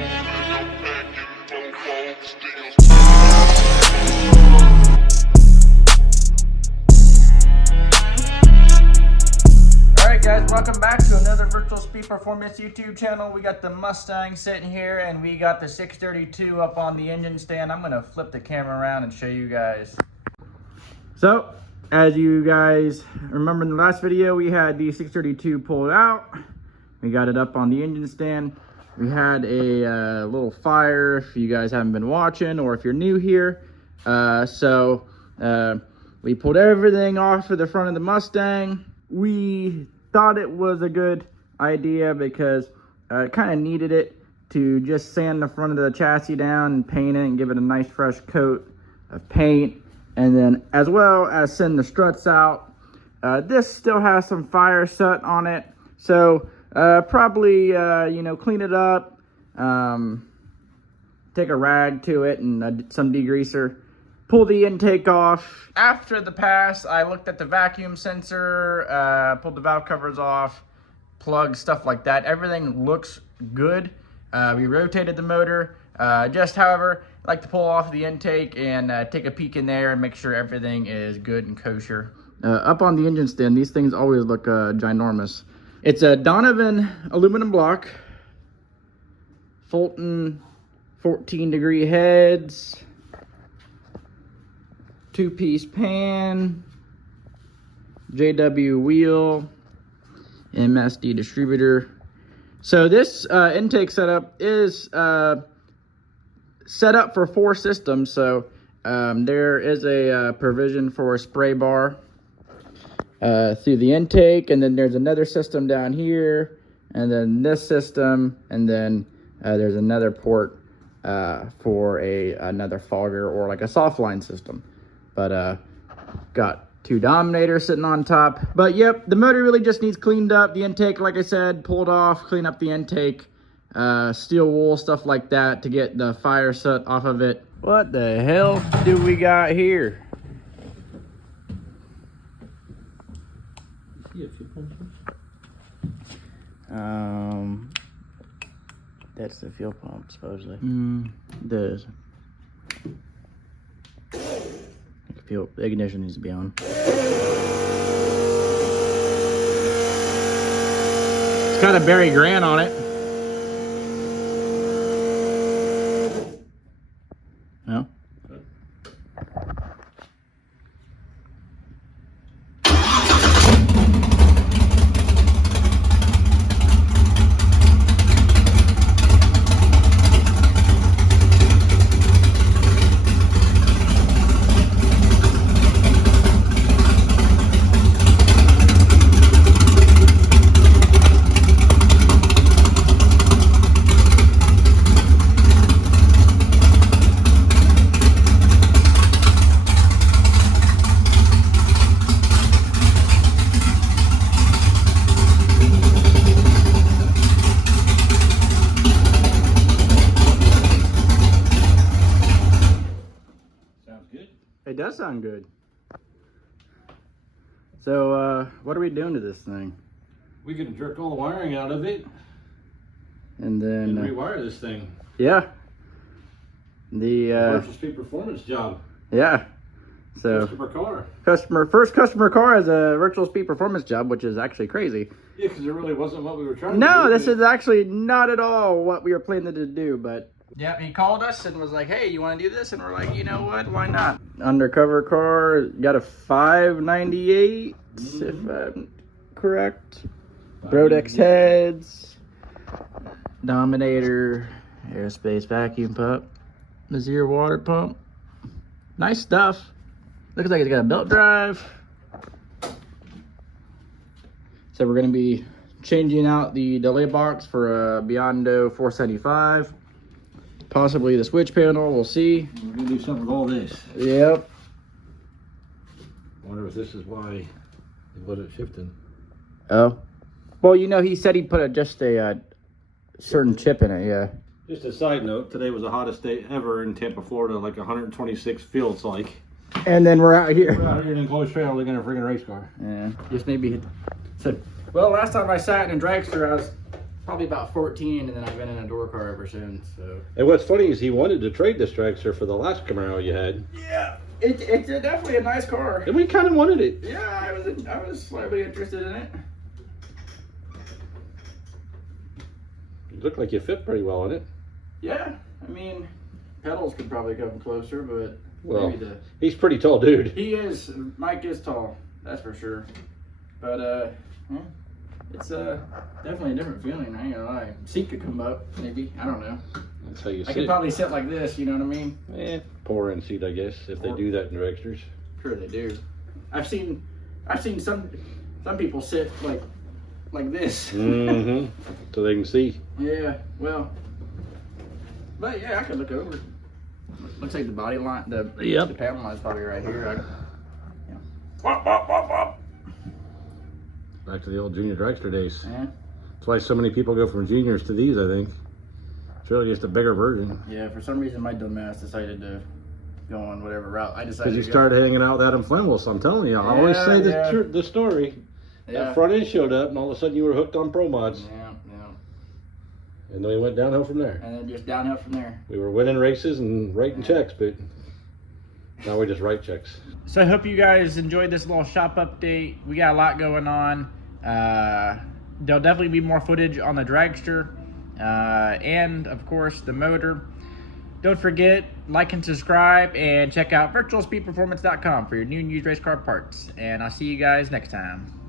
Alright guys, welcome back to another Virtual Speed Performance YouTube channel. We got the Mustang sitting here and we got the 632 up on the engine stand. I'm going to flip the camera around and show you guys. So, as you guys remember in the last video, we had the 632 pulled out. We got it up on the engine stand. We had a little fire if you guys haven't been watching or if you're new here. We pulled everything off of the front of the Mustang. We thought it was a good idea because it kind of needed it to just sand the front of the chassis down and paint it and give it a nice fresh coat of paint, and then as well as send the struts out. This still has some fire soot on it, so probably clean it up, take a rag to it and some degreaser, pull the intake off. After the pass, I looked at the vacuum sensor, pulled the valve covers off, plugs, stuff like that. Everything looks good. We rotated the motor. However, I like to pull off the intake and take a peek in there and make sure everything is good and kosher. Up on the engine stand, these things always look ginormous. It's a Donovan aluminum block, Fulton 14-degree heads, 2-piece pan, JW wheel, MSD distributor. So this intake setup is set up for 4 systems. So there is a provision for a spray bar through the intake, and then there's another system down here, and then this system, and then there's another port for another fogger or like a soft line system. But got 2 dominators sitting on top. But yep, the motor really just needs cleaned up. The intake, like I said, pulled off, clean up the intake, steel wool, stuff like that to get the fire soot off of it. What the hell do we got here? That's the fuel pump, supposedly. It does. The ignition needs to be on. It's got a Barry Grant on it. No? It does sound good. So, what are we doing to this thing? We can jerk all the wiring out of it and then rewire this thing. Yeah. The Virtual Speed Performance job. Yeah. So first customer car is a Virtual Speed Performance job, which is actually crazy. Yeah, because it really wasn't what we were trying to do. No, this is actually not at all what we were planning to do, but yeah, he called us and was like, hey, you want to do this? And we're like, you know what, why not? Undercover car, got a 598, if I'm correct. Brodex heads, Dominator, aerospace vacuum pump, the zero water pump. Nice stuff. Looks like it's got a belt drive. So we're going to be changing out the delay box for a Biondo 475. Possibly the switch panel, we'll see. We're going to do something with all this. Yep. I wonder if this is why it wasn't shifting. Oh. Well, you know, he said he put just a certain chip in it, yeah. Just a side note, today was the hottest day ever in Tampa, Florida, like 126 feels like. And then we're out here. We're out here in enclosed trailer looking at a freaking race car. Yeah, just maybe. So, well, last time I sat in a dragster, I was probably about 14, and then I've been in a door car ever since. So. And what's funny is he wanted to trade this Dragster for the last Camaro you had. Yeah, it's definitely a nice car. And we kind of wanted it. Yeah, I was slightly interested in it. It looked like you fit pretty well in it. Yeah, I mean, pedals could probably come closer, but Well, maybe he's pretty tall dude. he is. Mike is tall, that's for sure. But yeah, it's definitely a different feeling. I ain't gonna lie. Seat could come up, maybe. I don't know. That's how you I sit. could probably sit like this. You know what I mean? Poor end seat, I guess, if they do that in Dragsters. Sure they do. I've seen some people sit like this. Mm-hmm. So they can see. Yeah, well, but yeah, I could look over. Looks like the body line, the panel line's probably right here. Back to the old junior Dragster days. Yeah. That's why so many people go from juniors to these, I think. It's really just a bigger version. Yeah, for some reason my dumb ass decided to go on whatever route I decided. Because you to started hanging out with Adam Flenwell, so I'm telling you, I always say the story. Yeah. That front end showed up, and all of a sudden you were hooked on Pro Mods. Yeah. And then we went downhill from there. And then just downhill from there. We were winning races and writing checks, but now we just write checks. So I hope you guys enjoyed this little shop update. We got a lot going on. There'll definitely be more footage on the Dragster and, of course, the motor. Don't forget, like and subscribe, and check out virtualspeedperformance.com for your new and used race car parts. And I'll see you guys next time.